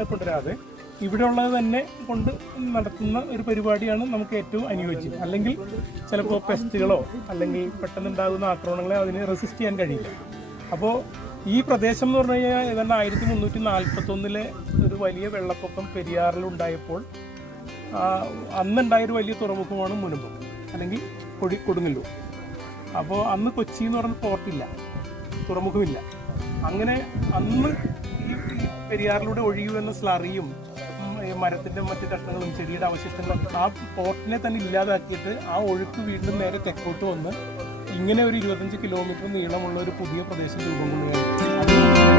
ഇവിടെ കൊണ്ടുവരാതെ ഇവിടെ ഉള്ളത് തന്നെ കൊണ്ട് നടത്തുന്ന ഒരു പരിപാടിയാണ് നമുക്ക് ഏറ്റവും അനുയോജ്യം. അല്ലെങ്കിൽ ചിലപ്പോൾ പെസ്റ്റുകളോ അല്ലെങ്കിൽ പെട്ടെന്നുണ്ടാകുന്ന ആക്രമണങ്ങളെ അതിനെ റെസിസ്റ്റ് ചെയ്യാൻ കഴിയില്ല. അപ്പോൾ ഈ പ്രദേശം എന്ന് പറഞ്ഞു കഴിഞ്ഞാൽ ഏതാണ്ട് 1341 ഒരു വലിയ വെള്ളപ്പൊക്കം പെരിയാറിലുണ്ടായപ്പോൾ അന്നുണ്ടായൊരു വലിയ തുറമുഖമാണ് മുനമ്പം അല്ലെങ്കിൽ കൊടുങ്ങല്ലൂർ. അപ്പോൾ അന്ന് കൊച്ചി എന്ന് പറഞ്ഞ പോർട്ടില്ല, തുറമുഖമില്ല. അങ്ങനെ അന്ന് ഈ പെരിയാറിലൂടെ ഒഴുകി വന്ന സ്ലറിയും മരത്തിൻ്റെ മറ്റു കഷ്ണങ്ങളും ചെടിയുടെ അവശിഷ്ടങ്ങളും ആ പോർട്ടിനെ തന്നെ ഇല്ലാതാക്കിയിട്ട് ആ ഒഴുക്ക് വീണ്ടും നേരെ തെക്കോട്ട് വന്ന് ഇങ്ങനെ ഒരു 25 കിലോമീറ്റർ നീളമുള്ള ഒരു പുതിയ പ്രദേശം രൂപം കൊള്ളുകയാണ്.